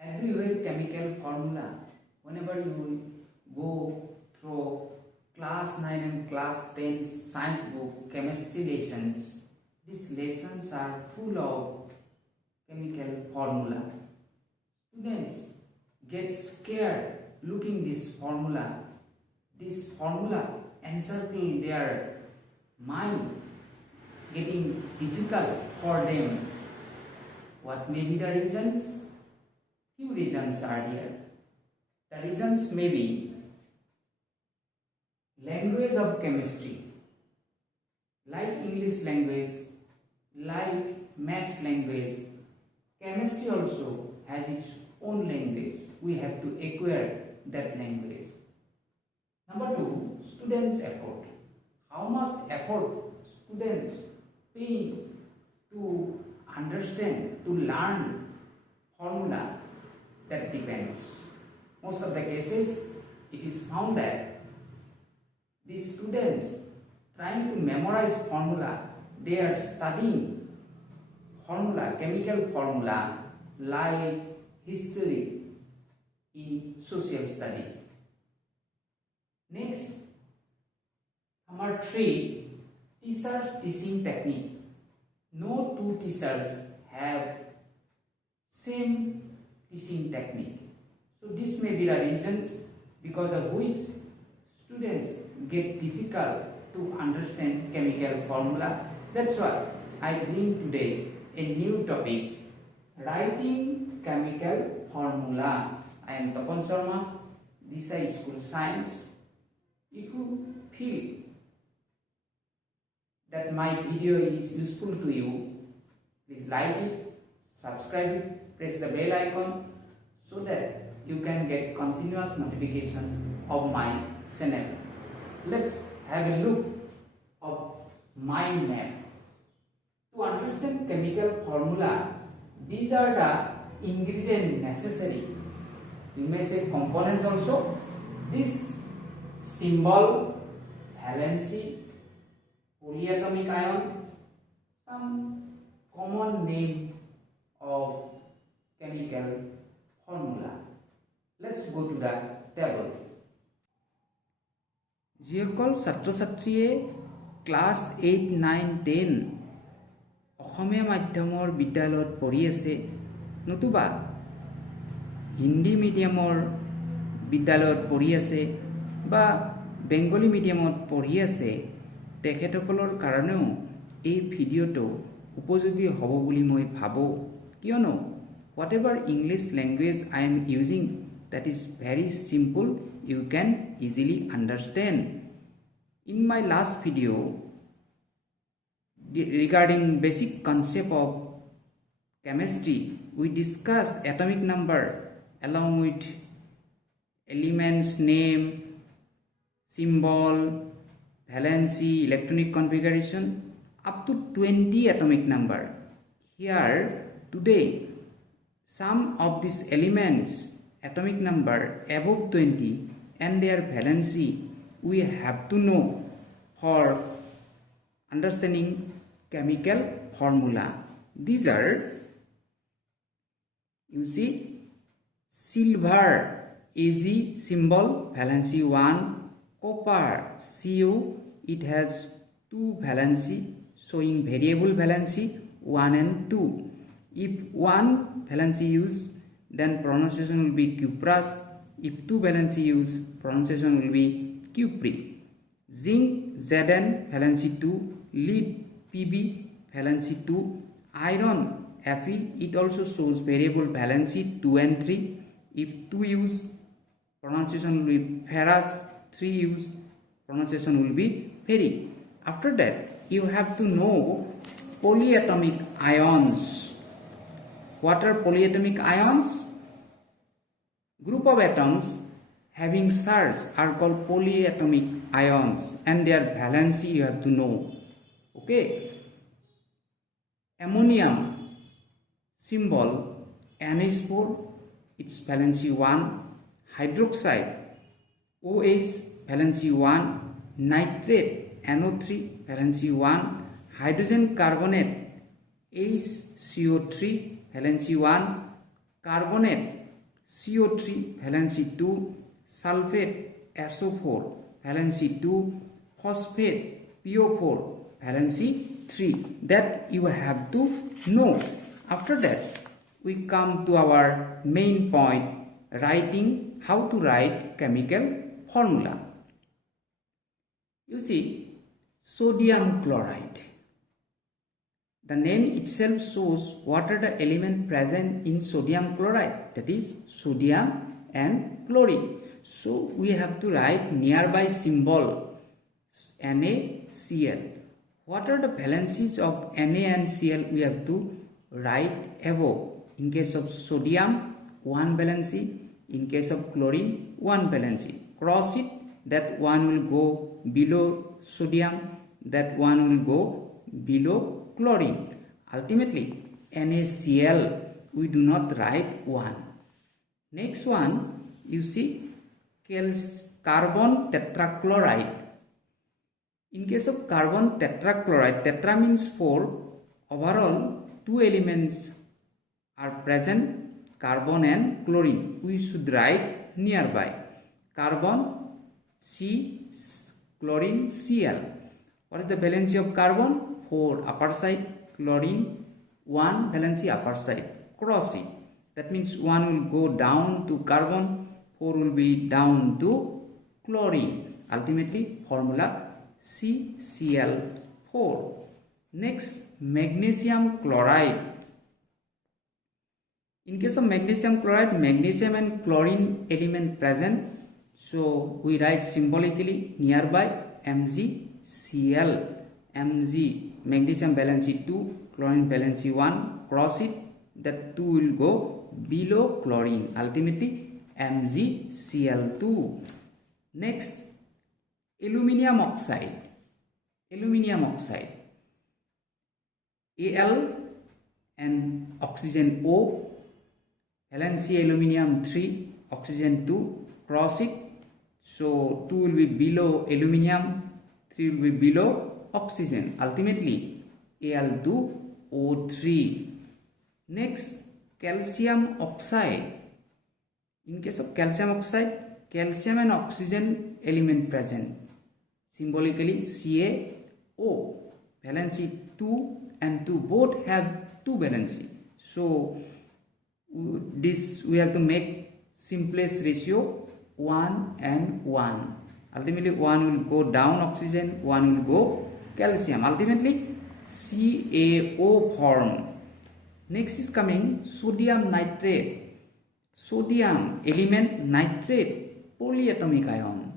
everywhere chemical formula. Whenever you will go through class 9 and class 10 science book chemistry lessons, these lessons are full of chemical formula. Students get scared looking this formula. This formula encircle their mind, getting difficult for them. What may be the reasons? Few reasons are here. The reasons may be language of chemistry, like English language, like maths language. Chemistry also has its own language. We have to acquire that language. Number 2, students' effort. How much effort students pay to understand, to learn formula, that depends. Most of the cases, it is found that the students trying to memorize formula, they are studying formula, chemical formula, like history in social studies. Next, number 3, teachers teaching technique. No two teachers have same teaching technique. So this may be the reasons because of which students get difficult to understand chemical formula. That's why I bring today a new topic, writing chemical formula. I am Tapan Sarma, viii School Science. If you feel that my video is useful to you, please like it, subscribe it, press the bell icon so that you can get continuous notification of my channel. Let's have a look of mind map. To understand chemical formula, these are the ingredients necessary. You may say components also. This symbol, valency, polyatomic ion, some common name of chemical formula. Let's go to the table. যিসকল ছাত্ৰ ছাত্ৰীয়ে class 8, 9, 10 Asamiya মাধ্যমৰ বিদ্যালয়ত পঢ়ি আছে, নতুবা হিন্দী মিডিয়ামৰ বিদ্যালয়ত পঢ়ি আছে বা বেংগলী মিডিয়ামত পঢ়ি আছে, তেখেতসকলৰ কাৰণেও এই ভিডিঅ'টো উপযোগী হ'ব বুলি মই ভাবোঁ। কিয়নো whatever English language I am using, that is very simple, you can easily understand. In my last video regarding basic concept of chemistry, we discussed atomic number along with elements name, symbol, valency, electronic configuration up to 20 atomic number. Here today some of these elements atomic number above 20 and their valency we have to know for understanding chemical formula. These are, you see, silver Ag symbol valency 1, copper Cu, it has 2 valency showing variable valency 1 and 2. If 1 valency use, then pronunciation will be cuprous. If 2 valency use, pronunciation will be cupri. Zinc Zn valency 2, lead Pb valency 2, iron Fe, it also shows variable valency 2 and 3. If 2 use, pronunciation will be ferrous. 3 use, pronunciation will be ferric. After that, you have to know polyatomic ions. What are polyatomic ions? Group of atoms having charge are called polyatomic ions and their valency you have to know. Okay. Ammonium symbol NH4, its valency 1. Hydroxide OH valency 1. Nitrate NO3 valency 1. Hydrogen carbonate HCO3 valency 1. Carbonate CO3 valency 2, sulfate SO4 valency 2, phosphate PO4 valency 3. That you have to know. After that, we come to our main point, writing, how to write chemical formula. You see, sodium chloride. The name itself shows what are the elements present in sodium chloride, that is sodium and chlorine. So we have to write nearby symbol NaCl. What are the valencies of Na and Cl? We have to write above. In case of sodium, 1 valency. In case of chlorine, 1 valency. Cross it, that one will go below sodium, that one will go below chlorine. Ultimately, NaCl, we do not write 1. Next one, you see, carbon tetrachloride. In case of carbon tetrachloride, tetra means 4. Overall, 2 elements are present, carbon and chlorine. We should write nearby. Carbon C, chlorine Cl. What is the valency of carbon? 4 upper side, chlorine 1 valency upper side. Cross it. That means 1 will go down to carbon, 4 will be down to chlorine. Ultimately, formula CCl4. Next, magnesium chloride. In case of magnesium chloride, magnesium and chlorine element present. So we write symbolically nearby MgCl. Mg, magnesium valency 2, chlorine valency 1. Cross it, that 2 will go below chlorine. Ultimately MgCl2. Next, aluminium oxide. Aluminium oxide. Al and oxygen O. Valency aluminium 3, oxygen 2. Cross it. So 2 will be below aluminium, 3 will be below oxygen. Ultimately Al2O3. Next, calcium oxide. In case of calcium oxide, calcium and oxygen element present. Symbolically CaO. Valency 2 and 2 both have 2 valency. So this we have to make simplest ratio 1 and 1. Ultimately 1 will go down oxygen, 1 will go calcium. Ultimately CaO form. Next is coming sodium nitrate. Sodium element nitrate, polyatomic ion.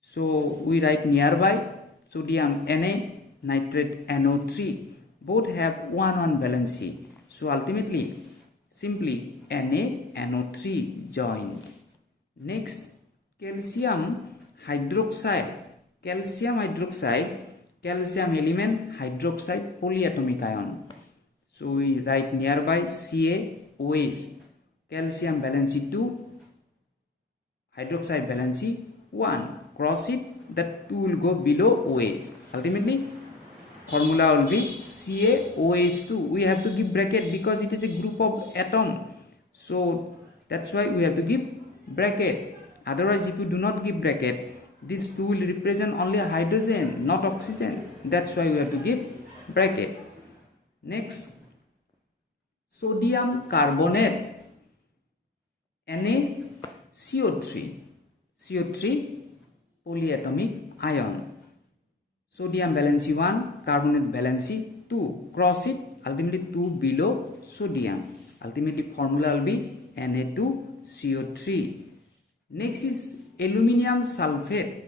So we write nearby sodium Na, nitrate NO3. Both have 1 valency. So ultimately simply NaNO3 joined. Next, calcium hydroxide. Calcium hydroxide, calcium element hydroxide, polyatomic ion. So we write nearby CaOH. Calcium valency 2, hydroxide valency 1. Cross it, that 2 will go below OH. Ultimately formula will be CaOH2. We have to give bracket because it is a group of atom. So that's why we have to give bracket. Otherwise, if you do not give bracket, this 2 will represent only hydrogen, not oxygen. That's why we have to give bracket. Next, sodium carbonate. NaCO3. CO3 polyatomic ion. Sodium valency 1, carbonate valency 2. Cross it, ultimately 2 below sodium. Ultimately formula will be Na2CO3. Next is ammonium sulfate.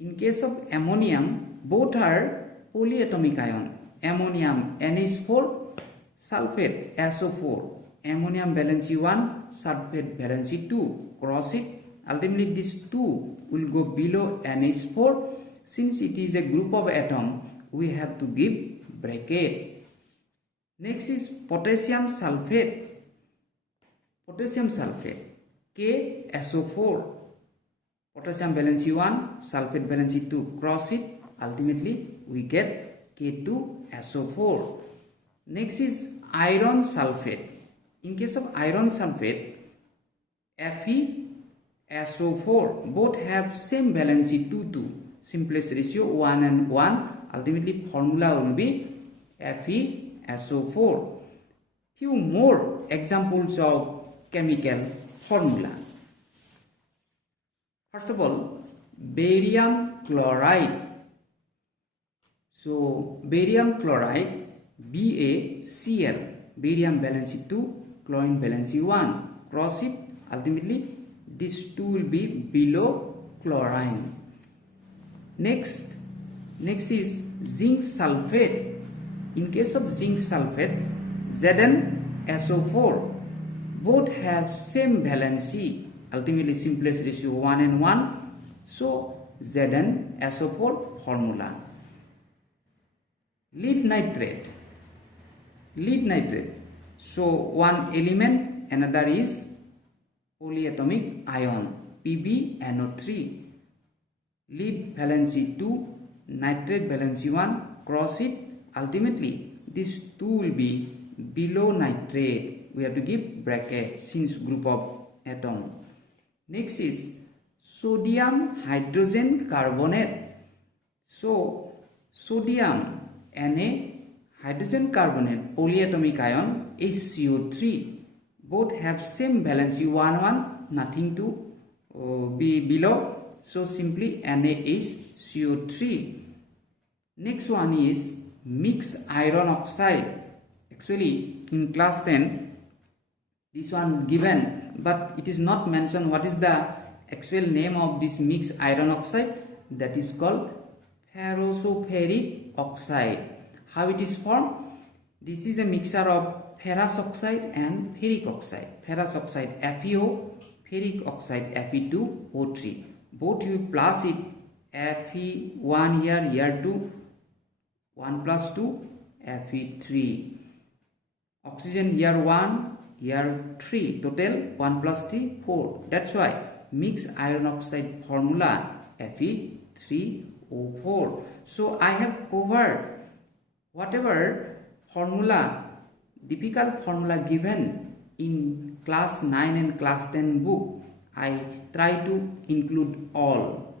In case of ammonium, both are polyatomic ion. Ammonium NH4, sulfate SO4. Ammonium valency 1, sulfate valency 2. Cross it. Ultimately this 2 will go below NH4. Since it is a group of atom, we have to give bracket. Next is potassium sulfate. Potassium sulfate KSO4. Potassium valency 1, sulfate valency 2. Cross it. Ultimately we get K2SO4. Next is iron sulfate. In case of iron sulfate, FeSO4 both have same valency 2, simplest ratio 1 and 1. Ultimately formula will be FeSO4. Few more examples of chemical formula. First of all, barium chloride. So barium chloride, BaCl, barium valency 2, chlorine valency 1. Cross it, ultimately this 2 will be below chlorine. Next is zinc sulfate. In case of zinc sulfate, ZnSO4 both have same valency, ultimately simplest ratio 1 and 1. So ZnSO4 formula. Lead nitrate. So one element, another is polyatomic ion, PbNO3. Lead valency 2, nitrate valency 1, cross it, ultimately this 2 will be below nitrate. We have to give bracket since group of atom. Next is sodium hydrogen carbonate. So sodium Na, hydrogen carbonate, polyatomic ion, HCO3 both have same valency 1, 1, nothing to be below. So simply NaHCO3. Next one is mixed iron oxide. Actually in class 10 this one given, but it is not mentioned what is the actual name of this mixed iron oxide. That is called ferrosulfuric oxide. How it is formed? This is a mixture of ferrous oxide and ferric oxide. Ferrous oxide FeO, ferric oxide Fe2O3. Both you plus it, Fe1 here 2, 1 plus 2, Fe3. Oxygen here 1, here 3, total 1 plus 3, 4. That's why mixed iron oxide formula Fe3O4. So I have covered whatever formula, difficult formula given in class 9 and class 10 book. I try to include all.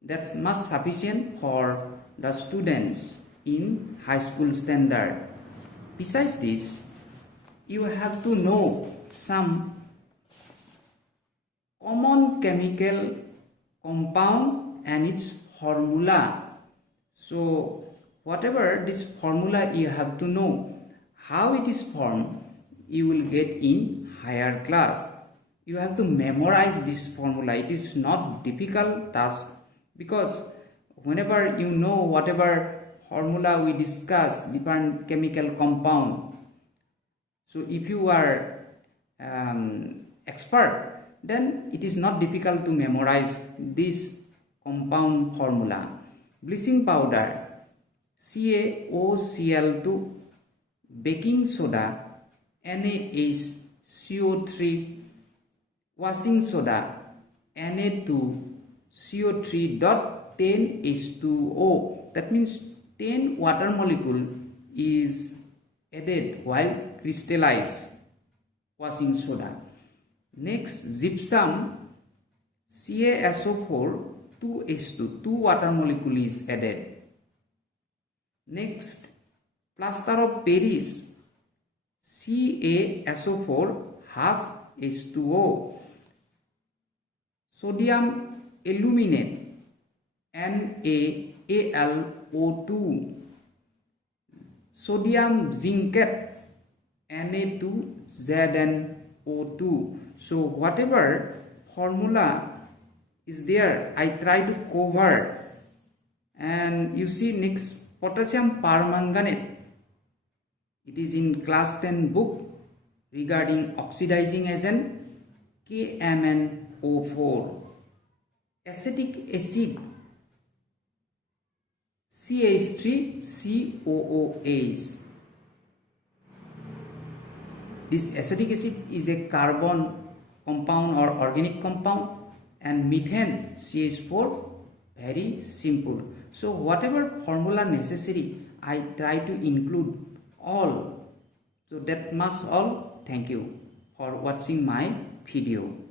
That must sufficient for the students in high school standard. Besides this, you have to know some common chemical compound and its formula. So whatever this formula you have to know how it is formed, you will get in higher class. You have to memorize this formula. It is not difficult task, because whenever you know whatever formula we discuss, different chemical compound, so if you are expert, then it is not difficult to memorize this compound formula. Bleaching powder, CaOCl2, baking soda, NaHCO3, washing soda, Na2CO3.10H2O. That means 10 water molecule is added while crystallize washing soda. Next, gypsum, CaSO4, 2H2, 2 water molecule is added. Next, plaster of Paris, CaSO4, half H2O. Sodium aluminate, NaAlO2. Sodium zincate, Na2ZnO2. So whatever formula is there, I try to cover. And you see next, potassium permanganate. It is in class 10 book regarding oxidizing agent, KMnO4. Acetic acid, CH3COOH. This acetic acid is a carbon compound or organic compound, and methane, CH4, very simple. So whatever formula necessary, I try to include all. So that much all. Thank you for watching my video.